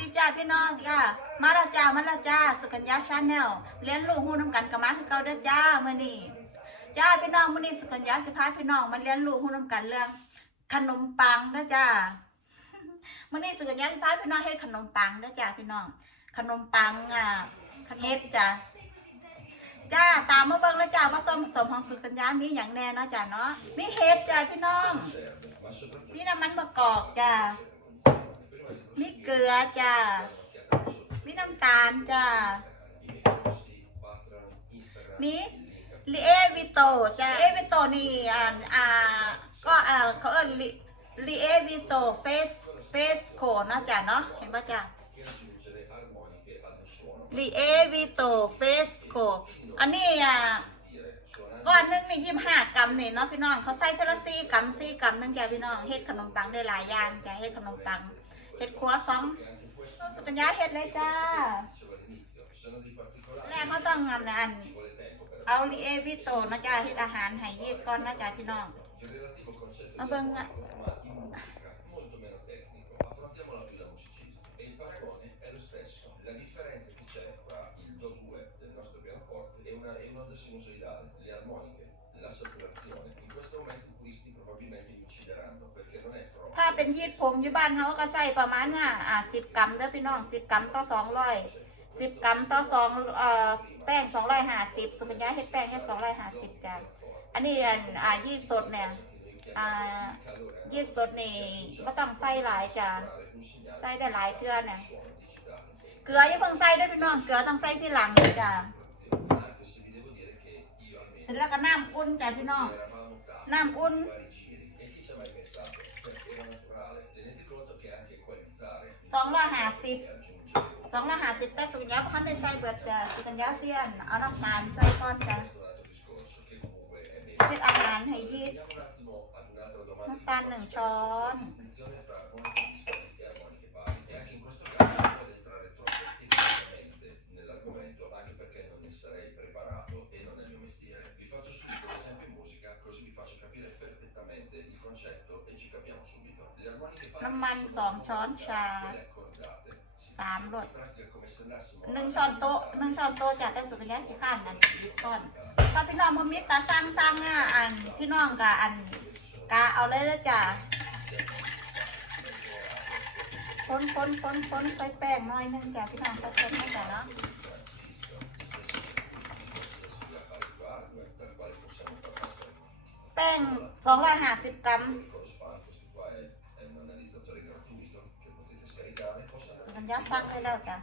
ดีจ้าพี่น้องจ้ามาแล้วจ้ามาแล้วจ้าสุกัญญาชาแนลเลี้ยงลูกหูน้ำกันกับมาคือเก่าเด้อจ้ามื้อนี้จ้าพี่น้องมื้อนี้สุกัญญาสิพาพี่น้องมาเลี้ยงลูกหูน้ำกันเรื่อง ขนมปังเด้อจ้ามื้อนี้สุกัญญาสิพาพี่น้องเฮ็ดขนมปังเด้อจ้าพี่น้อง ขนมปังอ่าเฮ็ดจ้าจ้าตามมาเบิ่งแล้วจ้าว่าส่วนผสมของสุกัญญามีหยังแน่เนาะจ้าเนาะมีเฮ็ดจ้าพี่น้องมีน้ำมันมะกอกจ้า มีเกลือจ้ามีน้ำตาลจ้ามีลิเอวิโตจ้าลิเอวิโตนี่อ่าอ่าก็อ่าเขาเอิ้นลิลิเอวิโตเฟสเฟสโคนะจ้าเนาะเห็นปะจ้าลิเอวิโตเฟสโคอันนี้อ่าก้อนหนึงนี่ยี่สิบห้ากรัมนี่เนาะพี่น้องเขาใส่เทละสี่กรัมสี่กรัมหนึงจ้าพี่น้องเฮ็ดขนมปังได้หลายอย่างจ้าเฮ็ดขนมปัง เฮ็ดครัวซอมสุกัญญาเฮ็ดเลยจ้าแรกเขาต้องงานอัน เอาลิเอวิโตนะจ้าเห็ดอาหารไห่ยีดก่อนนะจ้าพี่น้องมาเบิ่งอะ เป็นยีดผงอยู่บ้านเขาก็ใส่ประมาณอะอ่าสิบกรัมเด้อพี่น้องสิบกรัมต่อสองร้อยสิบกรัมต่อสองเอ่อแป้งสองร้อยห้าสิบสุกัญญาเฮ็ดแป้งแค่สองร้อยห้าสิบจ้ะอันนี้อันอ่ายีดสดเนี่ยอ่ายีดสดนี่ไม่ต้องใส่หลายจ้ะใส่ได้หลายเกลือเนี่ยเกลือย่าเพิ่งใส่ด้วยพี่น้องเกลือต้องใส่ที่หลังเลยจ้ะ Anche se vi devo dire che io almeno เสร็จแล้วก็น้ำอุ่นจ้ะพี่น้องน้ำอุ่น องร้อยห้าสิบสองร้อยห้าสิบแต่สุกัญญาพันได้ใส่เบิดจ้ะสุกัญญาเซียนเอาน้ำตาลใส่ก้อนจ้ะเป็นอาหารให้ยีดน้ำตาลหนึ่งช้อนำมันสองช้อนชาสามรสหนึ่งช้อนโต๊ะหนึ่งช้อนโต๊ะจ้ะแต่สุกัญญาขี้ข้านนั่นหยิบก้อนถ้าพี่น้องบ่มีตาสร้างสร้างอะอันพี่น้องกะอันกะเอาเลยแล้วจ้ะคนคนคนคนใส่แป้งหน่อยนึงจ้ะพี่น้องใส่คนให้จ้ะเนาะแป้งสองร้อยห้าสิบกรัม o สุกัญญาฟังได้แล้วจ้ะ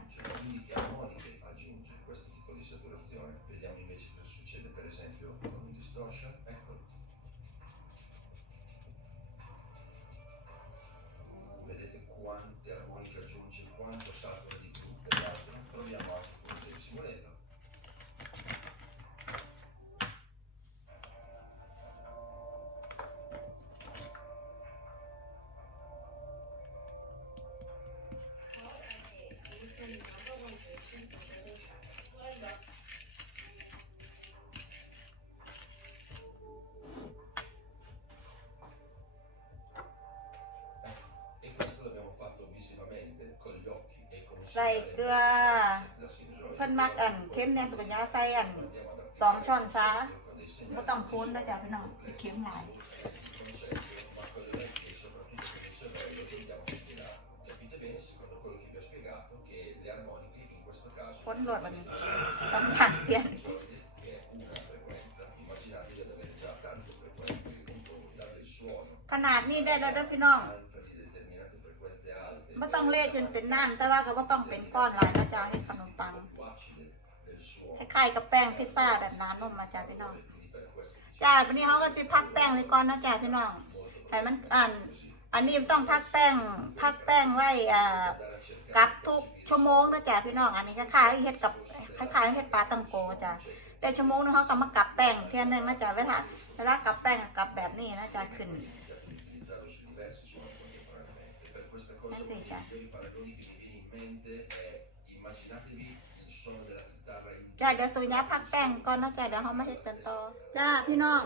ใส่เกลือ เพิ่นมักอันเค็มแนงสุกัญญาใส่อันสองช้อนชาบ่ต้องพูนนะจ๊ะพี่น้องเค็มหลายพ้นหลดมันต้องผักเพียนขนาดนี้ได้แล้วด้อพี่น้อง ไม่ต้องเละจนเป็นน้ำแต่ว่าก็ไม่ต้องเป็นก้อนหลายนะจ๊ะให้ขนมปังคล้ายๆกับแป้งพิซซ่าแบบน้ำนมมาจ้ะพี่น้องจ้าวันนี้เขาก็จะพักแป้งไว้ก่อนนะจ๊ะพี่น้องให้มันอันอันนี้ต้องพักแป้งพักแป้งไว้อ่ากับทุกชั่วโมงนะจ๊ะพี่น้องอันนี้คล้ายๆเฮ็ดกับคล้ายๆเฮ็ดปลาตังโกจ้ะได้ชั่วโมงนึงเขาก็มากับแป้งเที่ยนึงนะจ๊ะเวลาเวลากับแป้งก็กับแบบนี้นะจ๊ะขึ้น questa cosa Eh sì, uno dei già. migliori paragoni che mi viene in mente è immaginatevi il suono della chitarra in จ้าเดี๋ยวสุญญาพักแป้งก่อนนะจ๊ะเดี๋ยวเขามาเฮ็ดกันต่อจ้าพี่น้อง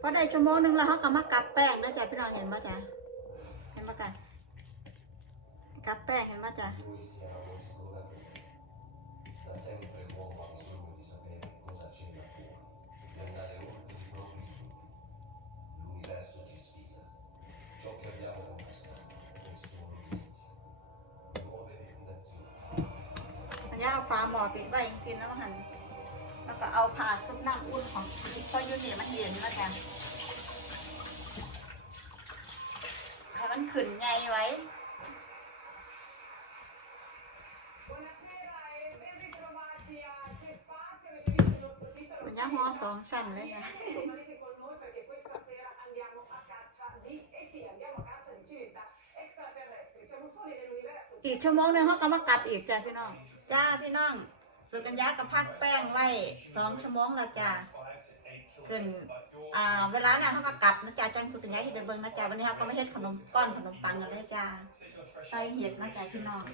พอได้ชั่วโมงหนึงแล้วเขาก็มากับแป้งนะจ๊ะพี่น้องเห็นไหมจ๊ะเห็นไหมกันกับแป้งเห็นว่าจ้ะ Lui si era un esploratore. Da sempre ฟ้าหมอปิดไว้อย่งเช่นแล้วหันแล้วก็เอาผ่าซุปน้ำอุ่นของพ่าอยู่นี่มันเย็นแล้วกันให้มันขึ้นไงไว้ย่าหม้อสองชั้นเลยนะอีกชั่วโมงนึงเขาก็มากลับอีกจ้ะพี่น้อง จ้าพี่น้อง สุกัญญากับพักแป้งไว้สองชั่วโมงแล้วจ้าเกินอ่าเวลานั้นเขาก็กลับนะจ้าจังสุกัญญาที่เดินเบิ้งนะจ้าวันนี้เขาก็ไม่เฮ็ดขนมก้อนขนมปังกันเลยจ้าใส่เห็ดนะจ้าพี่น้อง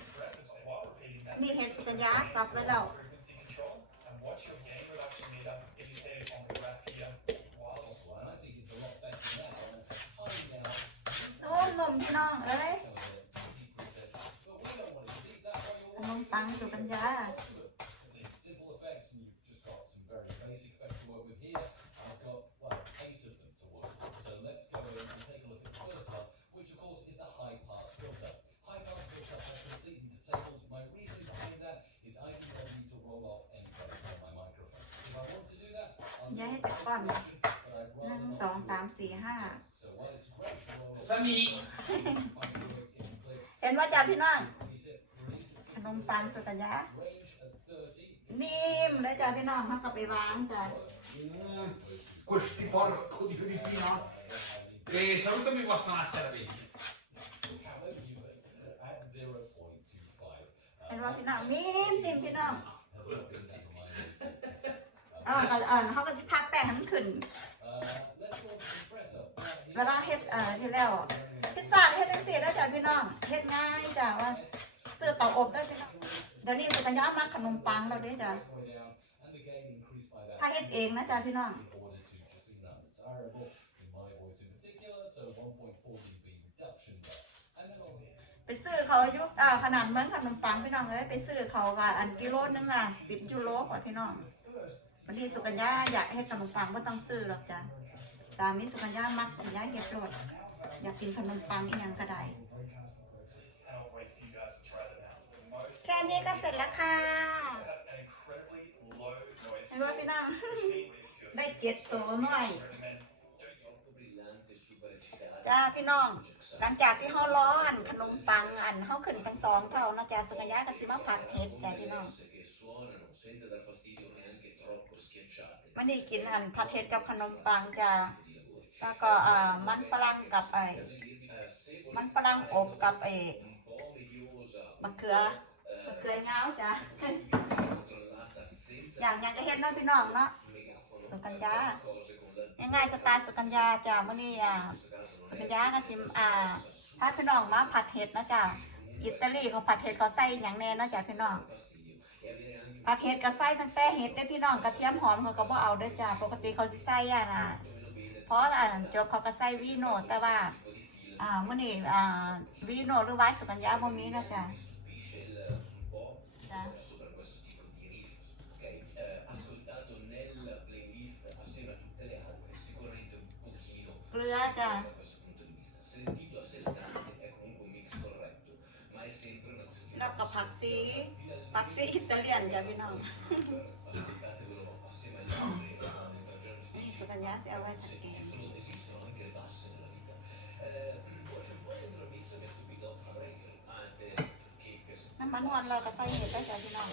นี่เห็ดสุกัญญาสับไว้แล้วโอ้นมพี่น้องเลย ขนมปังสุกัญญา Simple effects, and you've just got some very basic effects to work with here. I've got, well, eight of them to work with. So let's go in and take a look at the first one, which of course is the high pass filter. High pass filter I've completely disabled. My reason behind that is I do not need to roll off any bass on my microphone. If I want to do that, I'll do อย่าให้ it จับก้อน but I'd หนึ่ rather ง not สองสามสี่ห้า So while it's great to roll off, สามี find the words in clicks, เห็นว่าจ้าพี่น้อง release it, release it. ขนมปังสุกัญญา Range at 30. นิ่มเลยจ้าพี่น้องเขาก็ไปวางจ้า Mm, questi porco di Filippino e salutami qua stasera vedi However you say, at 0.25. เห็นว่าพี่น้องนิ่มนิ่มพี่น้อง Has not been that for my own sense. เออก็เออเขาก็จะพักแป้งให้มันขึ้น Uh, let's go on to compressor. Now, here- เวลาเฮ็ดเอ่อที่แล้วพิซซ่าเฮ็ดจังซี่แล้วจ้ะพี่น้องเฮ็ดง่ายจ้ะว่าซื้อเตาอบได้พี่น้อง เดี๋ยวนี้สุกัญญามาขนมปังแล้วเด้จ้ะถ้าเฮ็ดเองนะจ้ะพี่น้อง ไปซื้อเขาอยุคอ่าขนาดเมือนขนมปังพี่น้องเอ้ยไปซื้อเขาว่าอันกิโลนึงอะ10ยูโรกว่าพี่น้องวันนี้สุกัญญาอยากให้ขนมปังบ่ต้องซื้อหรอกจ้ะตามนี้สุกัญญามักสุกัญญาเฮ็ดโลดอยากกินขนมปังอีหยังก็ได้ and I'll wait for you guys to try them out. Most แค่นี้ก็ เสร็จแล้วค่ะเห็นว่าพี่น้องได้เก็ดตัวหน่อยจ้าพี่น้อง หลังจากที่ห่อร้อนขนมปังอันเข้าขึ้นเป็นสองเท่านะจ้าสุกยากับซิมาผัดเผ็ดจ้าพี่น้องมันนี่กินอันผัดเผ็ดกับขนมปังจ้าแล้วก็อ่ามันฝรั่งกับไอ้มันฝรั่งอบกับไอ้มะเขือ เขือเงาจ้ะอย่างยังก็เฮ็ดเนาะพี่น้องเนาะ megafono, Sul eh, cangiare. fare cose con la ง่ายๆสไตล์สุกัญญาจ้ะมื้อนี้อะสุกัญญาก็สิมอ่าพาพี่น้องมาผัดเห็ดนะจ้ะอิตาลีเขาผัดเห็ดเขาใส่หยังแน่นะจ้ะพี่น้องผัดเห็ดก็ใส่ตั้งแต่เห็ดได้พี่น้องกระเทียมหอมเขาก็บ่เอาเด้อจ้ะปกติเขาสิใส่อะนะเพราะอ่าจบเขาก็ใส่วีโน่แต่ว่าอ่ามื้อนี้อ่าวีโน่หรือไวน์สุกัญญาบ่มีนะจ้ะ po' Già. questo per questo tipo di rischio ok Eh, ascoltato nella playlist assieme a tutte le altre sicuramente un pochino เกลือจ้ะ da questo punto di vista sentito a sé stante è comunque un mix corretto ma è sempre una questione แล้วก็ผักซีผักซีอิตาเลียนจ้ะพี่น้อง ascoltatevelo assieme agli altri e andate tra giorni นี่สุกัญญาจะเอาไว้ตะ se เกีย ci ง sono, esistono anche basse nella vita eh, น้ำมันหอนเราก็ใส่เห็ดได้จ้ะพี่น้อง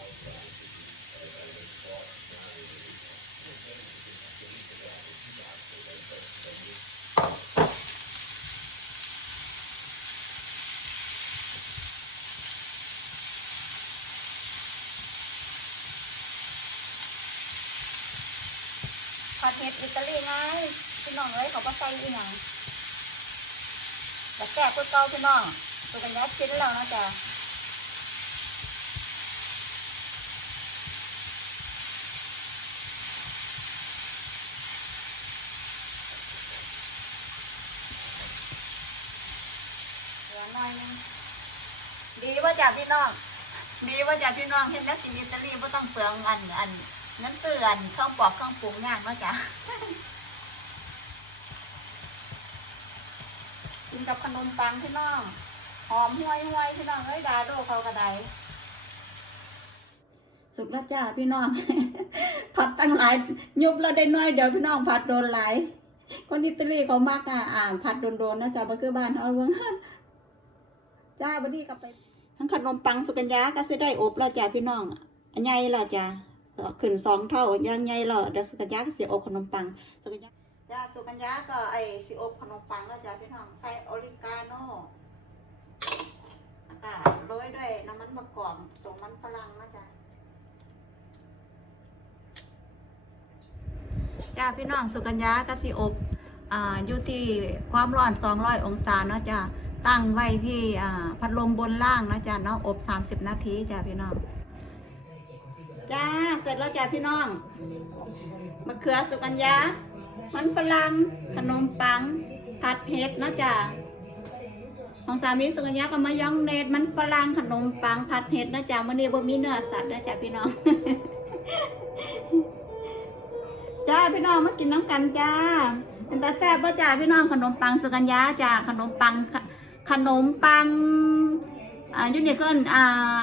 ผัดเห็ดอิตาลีไงพี่น้องเอ้ยเขาก็ใส่อีหยังแต่แซ่บคือเก่าพี่น้องตัวกันยัดชิ้นแล้วนะจ๊ะเหลือหน่อยนึงดี ว่าจากพี่น้องดีว่าจากพี่น้องเห็นแล้วกินอิตาลีไม่ต้องเปลืองอันอันนั้นเตือนเครื่องปอกเครื่องปรุงยากว่าจ้ะกินกับขนมปังพี่น้องหอมห้วยห้วยพี่น้องเอ้ยดาโดเขากระไดสุกแล้วจ้าพี่น้อง ผัดตั้งหลายยุบแล้วได้น้อยเดี๋ยวพี่น้องผัดโดนหลายคนอิตาลีเขามากอะอ่าผัดโดนๆนะจ๊ะบ่คือบ้านเอาเบิ่งจ้าบัดนี้ก็ไป ทั้งขนมปังสุกัญญาก็สิได้อบแล้วจ้าพี่น้องอันใหญ่ละจ้าขึ้นสองเท่ายังใหญ่ละเดี๋ยวสุกัญญาก็สิอบขนมปังสุกัญญาจ้าสุกัญญาก็ไอสิอบขนมปังแล้วจ้าพี่น้องใส่ออริกาโน่แล้วก็โรยด้วยน้ำมันมะกอกตรงมันฝรั่งนะจ้าจ้าพี่น้องสุกัญญาก็สิอบอ่าอยู่ที่ความร้อน 200 องศาเนาะจ้า ตั้งไว้ที่พัดลมบนล่างนะจ๊ะเนาะอบ 30 นาทีจ้ะพี่น้องจ้าเสร็จแล้วจ้ะพี่น้องมะเขือสุกัญญา มันฝรั่งขนมปัง ผัดเห็ดนะจ๊ะของสามีสุกัญญาก็มายองเนตมันฝรั่งขนมปังผัดเห็ดนะจ๊ะวันนี้บ่มีเนื้อสัตว์นะจ๊ะพี่น้องจ้าพี่น้องมากินน้ำกันจ้าเป็นตาแซ่บป่ะจ้าพี่น้องขนมปังสุกัญญาจ้าขนมปัง ขนมปังอ่ายูนิเคิลอ่า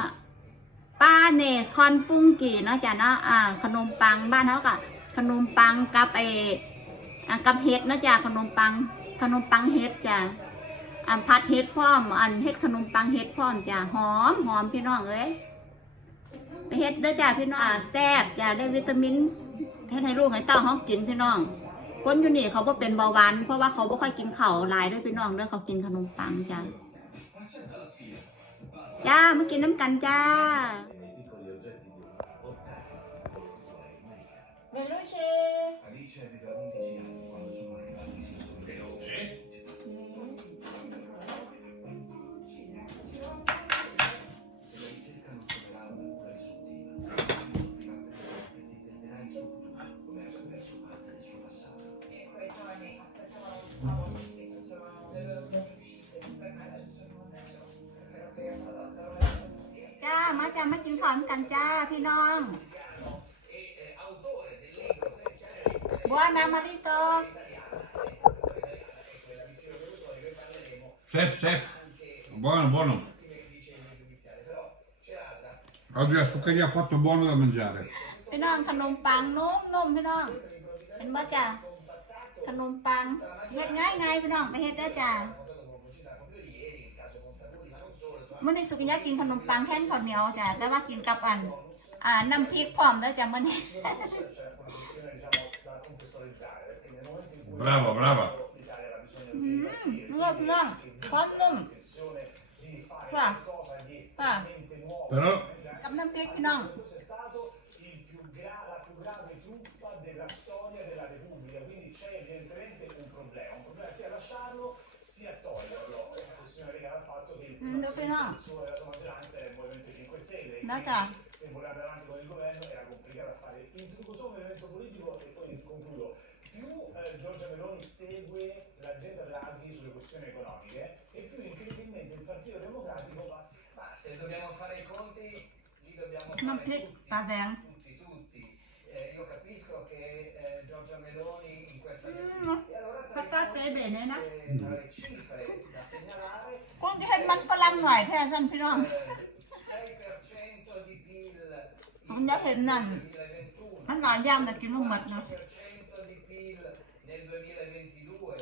ป้าเนคอนฟุ้งกี่เนาะจ้ะเนาะอ่า ขนมปังบ้านเขากับขนมปังกับไอกับเห็ดเนาะจ้ะขนมปัง ขนมปังเห็ดจ้ะอ่าพัดเห็ดพร้อม อันเห็ดขนมปังเห็ดพร้อมจ้ะหอมหอมพี่น้องเอ้ยไปเห็ดเด้อจ้ะพี่น้องอแซ่บจ้ะได้วิตามินเฮ็ดให้ลูกให้เต้าเขากินพี่น้อง คนอยู่นี่เขาบ่เป็นเบาหวานเพราะว่าเขาบ่ค่อยกินข้าวหลายด้วยพี่น้องเด้อเขากินขนมปังจ้าจ้ามากินน้ำกันจ้าเจ้ามากินข้าวน้ำกันจ้าพี่น้อง E eh, autore del libro per chiarire บัวนามาริโซ Chef, chef. Buono, buono. Oggi la zuccheria ha fatto buono da mangiare. พี่น้องขนมปังนุ่มนุ่มพี่น้อง เห็นบ่จ้าขนมปังเฮ็ดง่ายง่ายๆพี่น้องไปเฮ็ดได้อจ้า มื่อนี้สุกิยากินขนมปังแท่นข้าวเหนียวจ้าแต่ว่ากินกับอัน อ่าน้ำพริกพร้อมเด้อจ้ามื่อนี้ Brava, brava. อืมนุ่มนุ่มทอดนุ่มค่ะค่ะ Però กับน้ำพริกพี่น้อง Fosse stato il più gra- la più grave truffa della storia della Repubblica, quindi c'è evidentemente un problema, un problema sia lasciarlo sia toglierlo. Dopo no. Stelle. Se volare avanti con il governo era complicato a fare. Introduco un elemento politico e poi concludo. Più eh, Giorgia Meloni segue l'agenda dell'Avi sulle questioni economiche e più incredibilmente il Partito Democratico va... Ma se dobbiamo fare i conti, li dobbiamo fare non, tutti, tutti, tutti. Eh, io capisco che eh, Giorgia Meloni in questa Mm, direzione. E allora tra, fatta i conti, bene, no? eh, tra le cifre da segnalare, กุ้งจะเห็นมันฝรั่งหน่อยแท้ท่านพี่น้อง eh, 6% di PIL Non da nel Fernando. 2021. มันหลายอย่างแต่กินไม่หมดนะ10% di PIL nel 2022,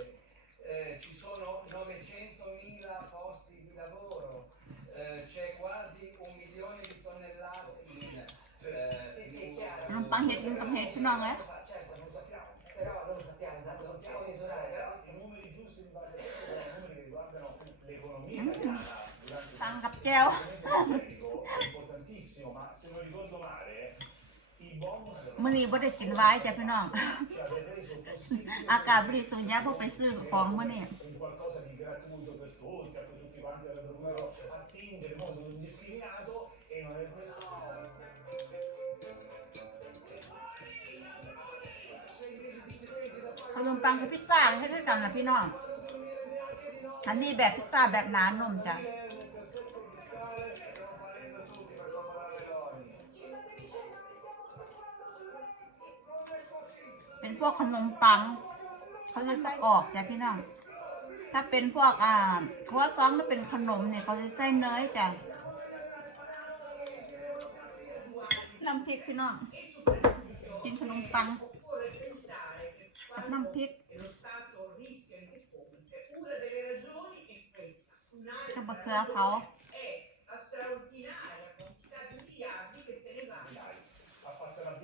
eh, ci sono 900.000 posti di lavoro, eh, c'è quasi un milione di tonnellate in eh, più- ขนมปังเห็ดกินกับเห็ดพี่น้องไหม Certo, non sappiamo. però non lo sappiamo esatto non si può misurare però I numeri giusti in base a questo sono numeri che riguardano l'economia italiana durante il ตังกับ แก้ว energetico è importantissimo, ma se non ricordo male, i bonus มื่อนี้บ่ได้กินไว้จ้ะพี่น้อง ci aveva reso possibile อากาศบริสุทธิ์ยาบ่ไปซื้อของมื่อนี้ un qualcosa di gratuito per tutti, a cui tutti quanti avrebbero potuto attingere in modo indiscriminato e non è questo. ขนมปังกับพิซซ่าให้ด้วยกันนะพี่น้อง อันนี้แบบพิซซ่าแบบหนานนมจ้ะ็นพวกขนมปังเขาจะใส่กรอกจ้ะพี่น้อง ถ้าเป็นพวกอ่าครัวซองหรือเป็นขนมเนี่ยเขาจะใส่เนยจ้ะน้ำพริกพี่น้องกินขนมปังกับน้ำพริก lo Stato rischia il default, una delle ragioni è questa. กับมะเขือเผา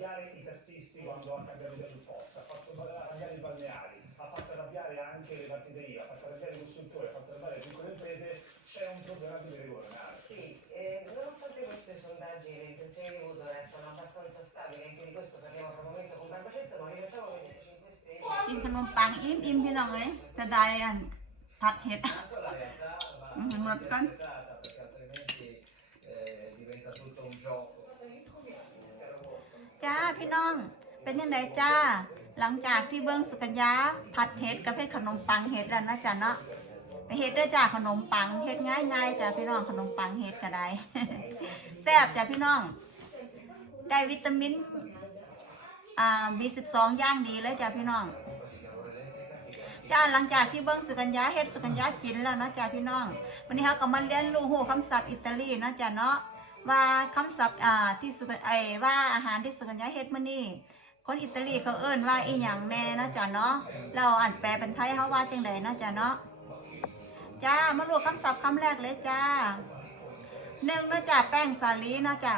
arrabbiare i tassisti quando ha cambiato idea sul posto, ha fatto arrabbiare i balneari, ha fatto arrabbiare anche le partite IVA, ha fatto arrabbiare i costruttori, ha fatto arrabbiare le piccole imprese, c'è un problema di regolare. Sì, eh, nonostante questo i sondaggi e le intenzioni di voto restano abbastanza stabili, anche di questo parliamo fra un momento con Barbacetto, ma rifacciamo vedere 5 Stelle. กินขนมปังอิ่มอิ่มพี่น้องเลยจะได้อันผัดเห็ด Tanto la realtà va Mm, anche ma con- interpretata perché altrimenti eh, diventa tutto un gioco. จ้าพี่น้อง เป็นยังไงจ้า หลังจากที่เบิ้งสุกัญญาผัดเห็ดกับเพ็ดขนมปังเห็ดแล้วนะจ๊ะเนาะไปเห็ดด้วยจ้าขนมปังเห็ดง่ายๆจ้าพี่น้องขนมปังเห็ดก็ได้แซ่บจ้าพี่น้อง ได้วิตามินอ่า B12 ย่างดีเลยจ้าพี่น้องจ้าหลังจากที่เบิ้งสุกัญญาเฮ็ดสุกัญญากินแล้วนะจ้าพี่น้อง วันนี้เขาก็มาเรียนรู้หูคำศัพท์อิตาลีนะจ้าเนาะ ว่าคำศัพท์อ่าที่สุกัญไอว่าอาหารที่สุกัญญาเฮ็ดมื้อนี้คนอิตาลีเขาเอิ้นว่าอีหยังแน่นะจ้าเนาะเราอ่านแปลเป็นไทยเขาว่าจังไดเนะจ้าเนาะจ้ามารู้คำศัพท์คำแรกเลยจ้าหนึ่งนะจ้าแป้งสาลีนะจ้า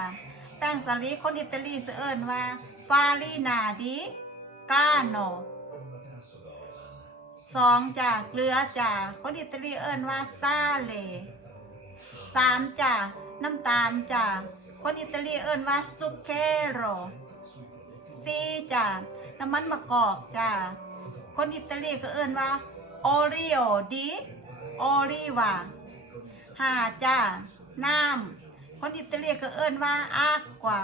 แป้งสาลีคนอิตาลีสิเอิ้นว่าฟารินาดิกาโนสองจ้ะเกลือจ้ะคนอิตาลีเอิ้นว่าซาเลสามจ้ะ น้ำตาลจ้ะคนอิตาลีเอิ้นว่าซุกเคโรสีจ้ะน้ำมันมะกอกจ้ะคนอิตาลีก็เอิ้นว่าโอริโอดิโอริวาห้าจ้ะน้ำคนอิตาลีก็เอิ้นว่าอากวา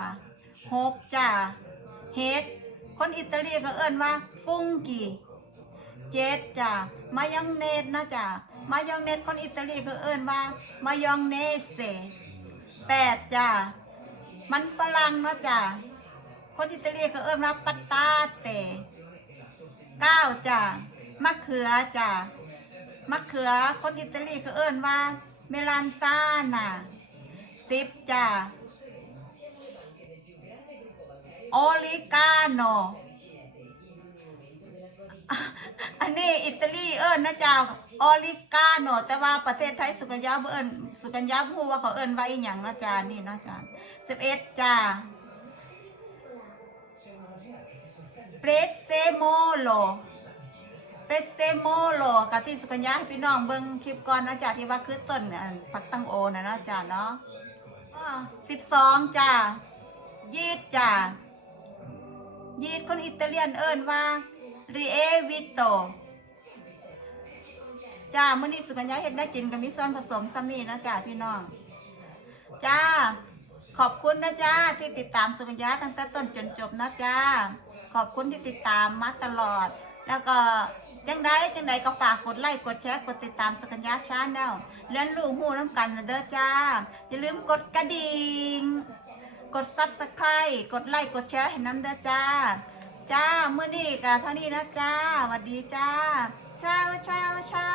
หกจ้ะเฮดคนอิตาลีก็เอิ้นว่าฟุงกีเจ็ดจ้ะมายองเนสนะจ้ะมายองเนสคนอิตาลีก็เอิ้นว่ามายองเนส แปดจ้ะมันฝรั่งเนาะจ้ะคนอิตาลีก็เอิ้นว่าปัตตาเตเก้าจ้ะมะเขือจ้ะมะเขือคนอิตาลีก็เอิ้นว่า เมลานซานาสิบจ้ะโอลิกาโน อันนี้อิตาลีเอิญนะจ๊ะออริกาโนแต่ว่าประเทศไทยสุกัญญาบ่เอิญสุกัญญาพูดว่าเขาเอิญว่าอีหยังนะจ๊ะนี่นะจ๊ะสิบเอ็ดจ้าเปรสเซโมโลเปรสเซโมโลกับที่สุกัญญาให้พี่น้องเบิ่งคลิปก่อนนะจ๊ะที่ว่าคือต้นอันผักตั้งโอนะนะจ๊ะเนาะสิบสองจ้ายีดจ้ายีดคนอิตาเลียนเอิ้นว่า ริเอวิโตจ้ามื้อนี้สุกัญญาเฮ็ดได้กินกับมีส่วนผสมซ้ำนี่นะจ้าพี่น้อง จ้า ขอบคุณนะจ้าที่ติดตามสุกัญญาตั้งแต่ต้นจนจบนะจ้า ขอบคุณที่ติดตามมาตลอด แล้วก็จังใดจังใดก็ฝากกดไลค์กดแชร์กดติดตามสุกัญญาชาแนลเลี้ยนลูกหูน้ำกันนะเด้อจ้า อย่าลืมกดกระดิ่งกด subscribe กดไลค์กดแชร์ให้น้ำเด้อจ้า จ้าเมื่อนี้กะเท่านี้นะจ้าสวัสดีจ้าเช้าเช้าเช้า